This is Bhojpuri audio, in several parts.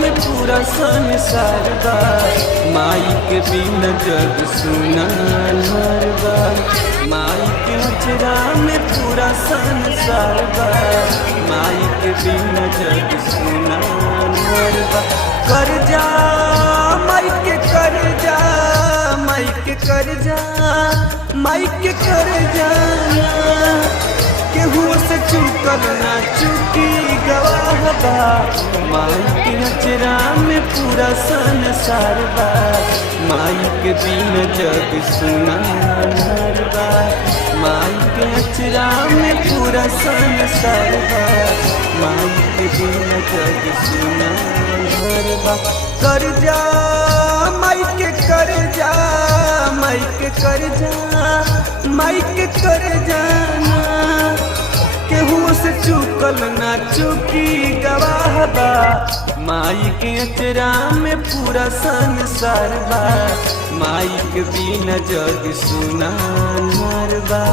में पूरा संसार बा, माई के बिना जग सुना बा। माई के अचरा में पूरा संसार बा, माई के बिना जग सुना बा। कर जा माई के कर जा, माई के कर जा, माई के कर जाना। केहू से चुकल ना चुकी गवाह बा, माई के अचरा में पूरा संसार बा, माई के बिना जग सुना बा। माई के अचरा में पूरा संसार बा, माई के बिना जग सुना बा। कर जा माई के कर जा, माई के कर जा, माई के कर जाना। केहू से चुकल ना चुकी गवाह बा, माई के अचरा में पूरा संसार बा, माई के बिना जग सुना बा।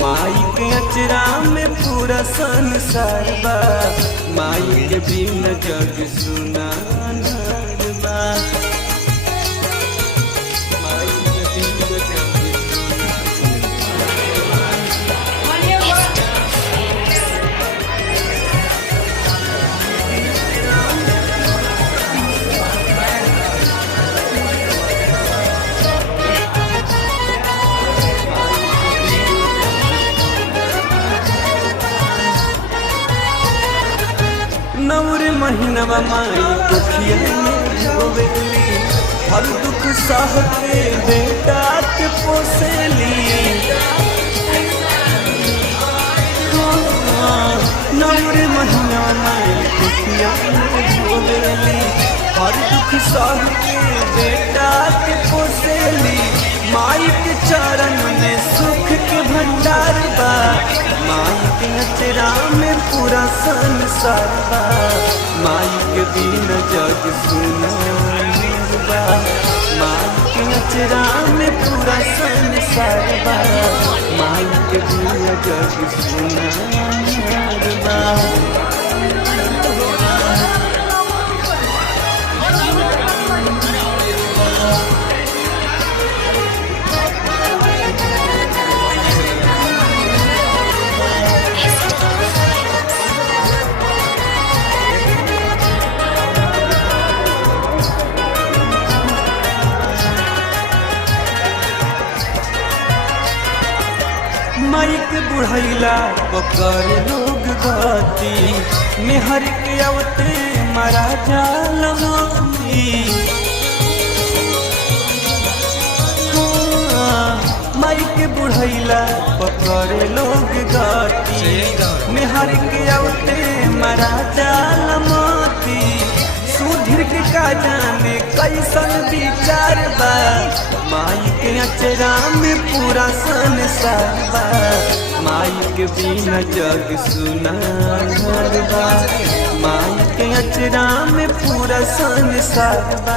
माई के अचरा में पूरा संसार बा, माई के बिना जग सुना बा। नौर महीनवा माई दुखिया में रोवेली, हर दुख सह के बेटा के पोसेली। नौर महीनवा माई दुखिया में रोवेली, हर दुख सह के बेटा के पोसेली। माई के चरण में सुख के भंडार बा, माई के अचरा में पूरा संसार बा, माई के बिना जग सुना बा। माई के अचरा में पूरा संसार बा, माई के बिना जग सुना बा। माई के बुढ़ैला पकड़ लोग गति, मेहर के अवते मारा जाल मोती। माई के बुढ़ैला पकड़ लोग गति, मेहर के अवते मारा जाल मोती। सुधीर के का जाने कैसन विचार बा, माई के अचरा में पूरा संसार बा, माई के बिना जग सुना बा। माई के अचरा में पूरा संसार बा,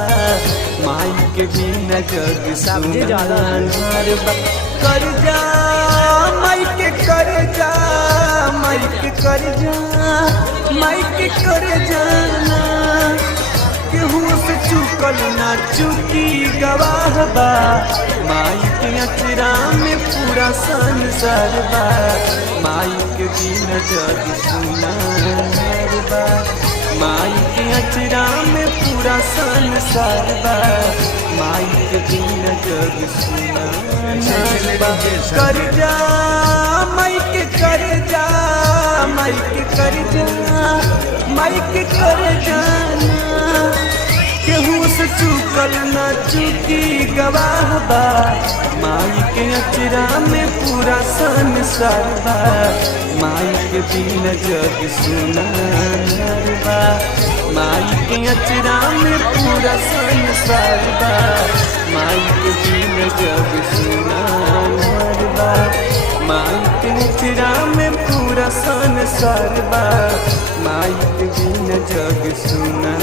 माई के बिना जग सुना बा। कर जा माई के कर जा, माई के कर जा, माई के कर जाना। केहू से चुकल ना चुकी गवाह बा, माई के अचरा में पूरा संसार बा, माई के बिना जग सुना बा। माई के अचरा में पूरा संसार बा, माई के बिना जग सुना बा। कर जा माई के कर जा, माई के कर जा, माई के कर जाना। केहू से चुकल ना चुकी गवाह बा, माई के अचरा में पूरा संसार बा, माई के बिना जग सुना बा। माई के अचरा में पूरा संसार बा, माई के बिना जग सुना बा। माई के अचरा में पूरा संसार बा, माई के बिना जग सुना।